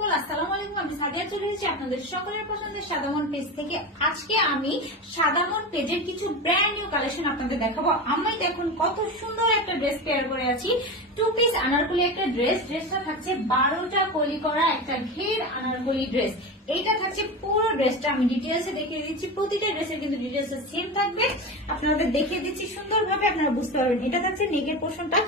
Beautiful আসসালামু আলাইকুম। আমি সাদিয়া চলে এসেছি আপনাদের সকলের পছন্দের সাদামন পেজ থেকে। আজকে আমি সাদামন পেজের কিছু ব্র্যান্ড নিউ কালেকশন আপনাদের দেখাবো। আমি দেখুন কত সুন্দর একটা ড্রেস পেয়ার করে আছি, টু পিস আনারকলি একটা ড্রেসটা থাকছে 12টা কলি করা একটা ঘের আনারকলি ড্রেস। এইটা থাকছে পুরো ড্রেসটা, আমি ডিটেলসে দেখিয়ে দিচ্ছি। প্রতিটা ড্রেসের কিন্তু ডিটেলস সেম থাকবে, আপনাদের দেখিয়ে দিচ্ছি সুন্দরভাবে, আপনারা বুঝতে পারবেন। এটা থাকছে নেকের পোর্শনটা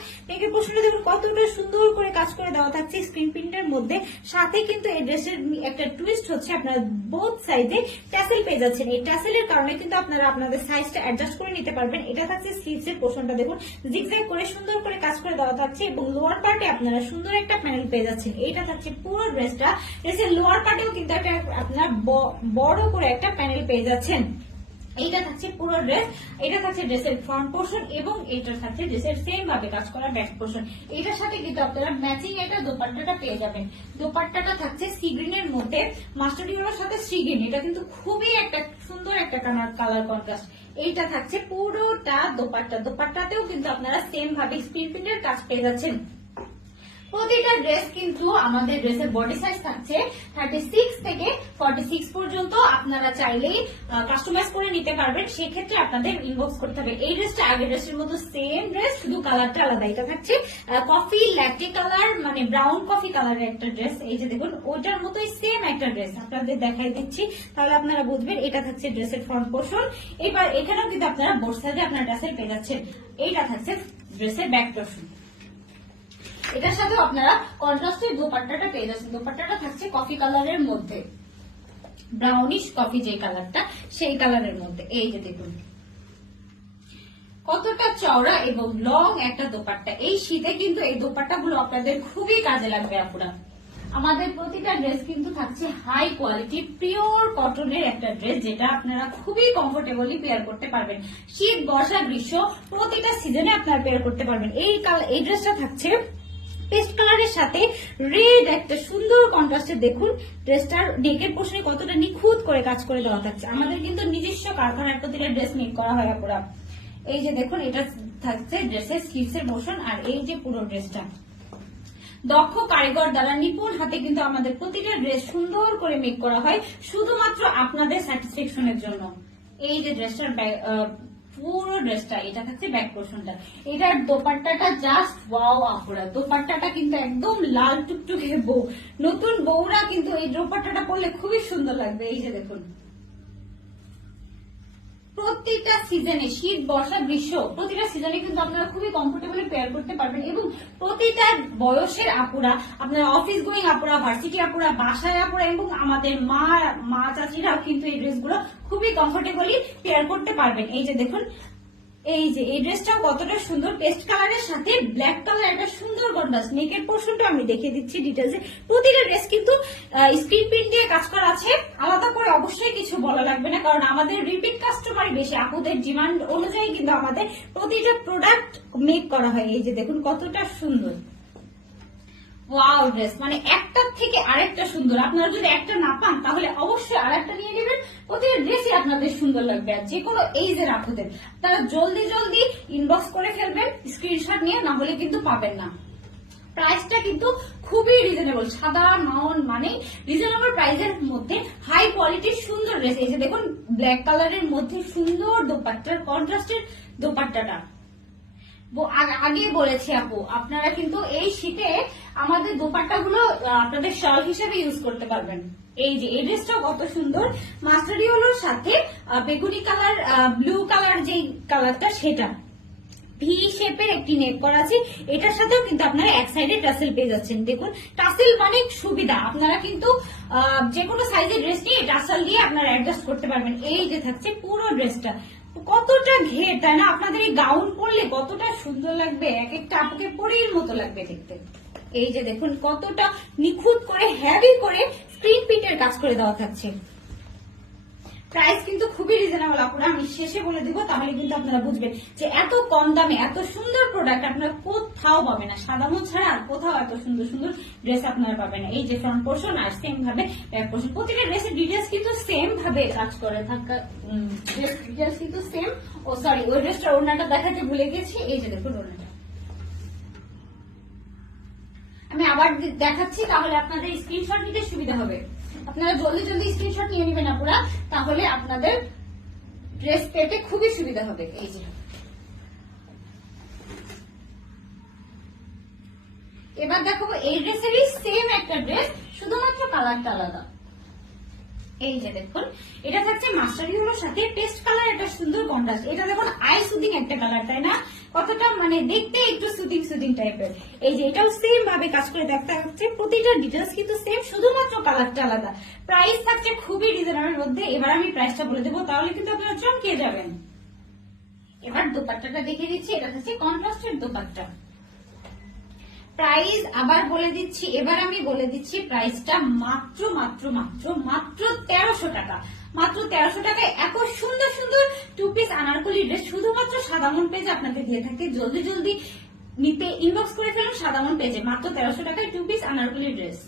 দেখুন কতটা সুন্দর করে কাজ করে দেওয়া থাকছে স্ক্রিন প্রিন্টের মধ্যে। সাথে কিন্তু এই ড্রেসের একটা টুইস্ট হচ্ছে, আপনারা বোথ সাইডে ট্যাসেল পেয়ে যাচ্ছেন। এই ট্যাসেলের কারণে কিন্তু আপনারা আপনাদের সাইজটা অ্যাডজাস্ট করে নিতে পারবেন। এটা থাকছে স্লিভস এর পোর্শনটা, দেখুন জিগজ্যাগ করে সুন্দর করে কাজ করে দেওয়া থাকছে এবং লোয়ার পার্টে আপনারা সুন্দর একটা প্যানেল পেয়ে যাচ্ছেন। এইটা থাকছে পুরো ড্রেসটা। ড্রেসের লোয়ার পার্টেও কিন্তু একটা আপনার বড় করে একটা প্যানেল পেয়ে যাচ্ছেন। এইটা থাকছে পুরো ড্রেস, এটা থাকছে ড্রেসের ফ্রন্ট পোর্শন এবং এটা থাকছে ড্রেসের সেম ভাবে কাজ করা ব্যাক পোর্শন। এটার সাথে কিন্তু আপনারা ম্যাচিং একটা দোপাট্টাটা পেয়ে যাবেন। দোপাট্টাটা থাকছে সি গ্রিনের মধ্যে, মাস্টার্ড ইয়েলোর সাথে সি গ্রিন। এটা কিন্তু খুবই একটা সুন্দর একটা কালার কন্ট্রাস্ট। এইটা থাকছে পুরোটা দোপাট্টাতেও কিন্তু আপনারা সেম ভাবে স্ক্রিন প্রিন্টের কাজ পেয়ে যাচ্ছেন। প্রতিটা ড্রেস কিন্তু আমাদের ড্রেসের বডি সাইজ থাকছে 36 থেকে 46 পর্যন্ত। আপনারা চাইলেই কাস্টমাইজ করে নিতে পারবেন, সেক্ষেত্রে আপনাদের ইনবক্স করতে হবে। এই ড্রেসটা আগের ড্রেসের মতো সেম ড্রেস, শুধু কালারটা আলাদা। এটা থাকছে কফি ল্যাটে কালার, মানে ব্রাউন কফি কালারের একটা ড্রেস। এই যে দেখুন ওইটার মতোই সেম একটা ড্রেস আপনাদের দেখাই দিচ্ছি, তাহলে আপনারা বুঝবেন। এটা থাকছে ড্রেসের ফ্রন্ট পোর্শন। এবার এখানেও কিন্তু আপনারা বোর্ড সাইডে আপনার ড্রেসের পেয়ে যাচ্ছেন। এইটা থাকছে ড্রেসের ব্যাক পোর্শন। এটার সাথে আপনারা কন্ট্রাস্টের দোপাট্টাটা পেয়ে যাচ্ছেন। দোপাট্টাটা থাকছে কফি কালারের মধ্যে, ব্রাউনিশ কফি যে কালারটা সেই কালারের মধ্যে। এই যে দেখুন কতটা চওড়া এবং লং একটা দোপাট্টা। এই শীতে কিন্তু এই দোপাট্টাগুলো আপনাদের খুবই কাজে লাগবে আপুরা। আমাদের প্রতিটা ড্রেস কিন্তু থাকছে হাই কোয়ালিটি পিওর কটনের একটা ড্রেস, যেটা আপনারা খুবই কমফোর্টেবলি পেয়ার করতে পারবেন। শীত, বর্ষা, গ্রীষ্ম প্রতিটা সিজনে আপনারা পেয়ার করতে পারবেন। এই ড্রেসটা থাকছে পেস্ট কালারের সাথে রেড একটা সুন্দর কন্ট্রাস্টে। দেখুন ড্রেসটার নেকের পোর্শনে কতটা নিখুঁত করে কাজ করে দেওয়া থাকছে। আমাদের কিন্তু নিজস্ব কারখানার প্রতিটা ড্রেস মেক করা হয় আপুরা। এই যে দেখুন এটা থাকছে ড্রেসের স্লিভস এর পোর্শন, আর এই যে পুরো ড্রেসটা দক্ষ কারিগর দ্বারা নিপুণ হাতে কিন্তু আমাদের প্রতিটা ড্রেস সুন্দর করে মেক করা হয় শুধুমাত্র আপনাদের স্যাটিসফ্যাকশনের জন্য। এই যে ড্রেসটার পুরো ড্রেসটা, এটা থাকছে ব্যাক পোর্শনটা। এটার দোপাট্টাটা জাস্ট ওয়াও আপুরা। দোপাট্টাটা কিন্তু একদম লাল টুকটুকে নতুন বউরা কিন্তু এই দোপাট্টাটা পরলে খুবই সুন্দর লাগবে। এই যে দেখুন প্রতিটা সিজনে, শীত, বর্ষা, গ্রীষ্ম প্রতিটা সিজনে কিন্তু আপনারা খুবই কমফোর্টেবলি পেয়ার করতে পারবেন। এবং প্রতিটা বয়সের আপুরা, আপনারা অফিস গোয়িং আপুরা, ভার্সিটি আপুরা, বাসায় আপুরা এবং আমাদের মা চাচিরাও কিন্তু এই ড্রেসগুলো খুবই কমফোর্টেবলি পেয়ার করতে পারবেন। এই যে দেখুন এই যে এই ড্রেসটা কতটা সুন্দর, পেস্ট কালারের সাথে ব্ল্যাক কালার একটা সুন্দর কন্ট্রাস্ট। নেকের পোর্শনটা আমি দেখিয়ে দিচ্ছি ডিটেলসে। প্রতিটা ড্রেস কিন্তু স্ক্রিন প্রিন্ট দিয়ে কাজ করা আছে, আলাদা করে অবশ্যই কিছু বলা লাগবে না, কারণ আমাদের রিপিট কাস্টমারই বেশি। আপুদের ডিমান্ড অনুযায়ী কিন্তু আমাদের প্রতিটা প্রোডাক্ট মেক করা হয়। এই যে দেখুন কতটা সুন্দর ওয়াও ড্রেস, মানে একটার থেকে আরেকটা সুন্দর। আপনারা যদি একটা না পান তাহলে অবশ্যই আরেকটা নিয়ে নেবেন। প্রতিটা ড্রেসই আপনাদের সুন্দর লাগবে। আর যে কোনো এইজের আপুদের তারা জলদি ইনবক্স করে ফেলবেন স্ক্রিনশট নিয়ে, না হলে কিন্তু পাবেন না। প্রাইসটা কিন্তু খুবই রিজনেবল, সাধারণ মানে রিজনেবল প্রাইসের মধ্যে হাই কোয়ালিটির সুন্দর ড্রেস। এই যে দেখুন ব্ল্যাক কালারের মধ্যে সুন্দর দোপাট্টার কন্ট্রাস্টের দোপাট্টাটা। আগে বলেছি আপু, আপনারা কিন্তু এই শীতে আমাদের দোপাট্টাগুলো আপনাদের শল হিসেবে ইউজ করতে পারবেন। এই যে এই ড্রেসটাও কত সুন্দর, মাস্টার্ড ইয়েলোর সাথে বেগুনি কালার, ব্লু কালার যেই কালারটা সেটা ভি শেপের একটি নেক করা আছে। এটার সাথেও কিন্তু আপনারা এক সাইডে টাসেল পেয়ে যাচ্ছেন। দেখুন টাসেল মানে সুবিধা, আপনারা কিন্তু যে কোনো সাইজের ড্রেস নিয়ে টাসেল দিয়ে আপনারা অ্যাডজাস্ট করতে পারবেন। এই যে থাকছে পুরো ড্রেসটা, কতটা ঘের তাই না? আপনাদের এই গাউন পরলে কতটা সুন্দর লাগবে, এক একটা আপুকে পরীর মতো লাগবে দেখতে। এই যে দেখুন কতটা নিখুঁত করে হেভি করে স্ক্রিন প্রিন্টের কাজ করে দেওয়া থাকছে। প্রাইস কিন্তু খুবই রিজনেবল আপুরা, আমি শেষে বলে দিব, তাহলে কিন্তু আপনারা বুঝবেন যে এত কম দামে এত সুন্দর প্রোডাক্ট আপনারা কোথাও পাবেন না। সাদামন ছাড়া আর কোথাও এত সুন্দর সুন্দর ড্রেস আপনারা পাবেন না। এই যে ফ্রন্ট পোর্শন আর সেম ভাবে ব্যাক পোর্শন, প্রতিটা ড্রেসের ডিটেলস কিন্তু সেম ভাবে কাজ করে থাকা, ড্রেস ডিটেলস কিন্তু সেম। ও সরি, ওই ড্রেসটার ওড়নাটা দেখাতে ভুলে গেছি। এই যে দেখুন ওড়নাটা আমি আবার দেখাচ্ছি, তাহলে আপনাদের স্ক্রিনশট নিতে সুবিধা হবে। আপনারা জলদি জলদি স্ক্রিনশট নিয়ে নেবেন আপুরা, তাহলে আপনাদের ড্রেস পেতে খুবই সুবিধা হবে। এই যে এবার দেখাবো এই ড্রেসেরই সেম একটা ড্রেস, শুধুমাত্র কালারটা আলাদা। এই যে দেখুন, এটা থাকছে মাস্টার ইয়েলোর সাথে পেস্ট কালার, একটা সুন্দর কন্ট্রাস্ট। এটা দেখুন আই সুদিং একটা কালার, তাই না? কতটা মানে দেখতে একটু সুদিং সুদিং টাইপের। এই যে এটাও সেম ভাবে কাজ করে দেখতে হচ্ছে, প্রতিটা ডিটেলস কিন্তু সেম, শুধুমাত্র কালারটা আলাদা। প্রাইস থাকছে খুবই রিজনেবল মধ্যে। এবার আমি প্রাইসটা বলে দেবো, তাহলে কিন্তু আপনারা চমকে যাবেন। এবার দোপাট্টাটা দেখে দিচ্ছি, এটা হচ্ছে কন্ট্রাস্টের দোপাট্টা। প্রাইস আবার বলে দিচ্ছি, এবার আমি বলে দিচ্ছি প্রাইসটা মাত্র মাত্র মাত্র মাত্র 1300 টাকা। মাত্র 1300 টাকায় এত সুন্দর সুন্দর টু পিস আনারকলি ড্রেস শুধুমাত্র সাদামন পেজে আপনাদের দিয়ে থাকে। জলদি জলদি নিতে ইনবক্স করে ফেলুন সাদামন পেজে, মাত্র 1300 টাকায় টু পিস আনারকলি ড্রেস।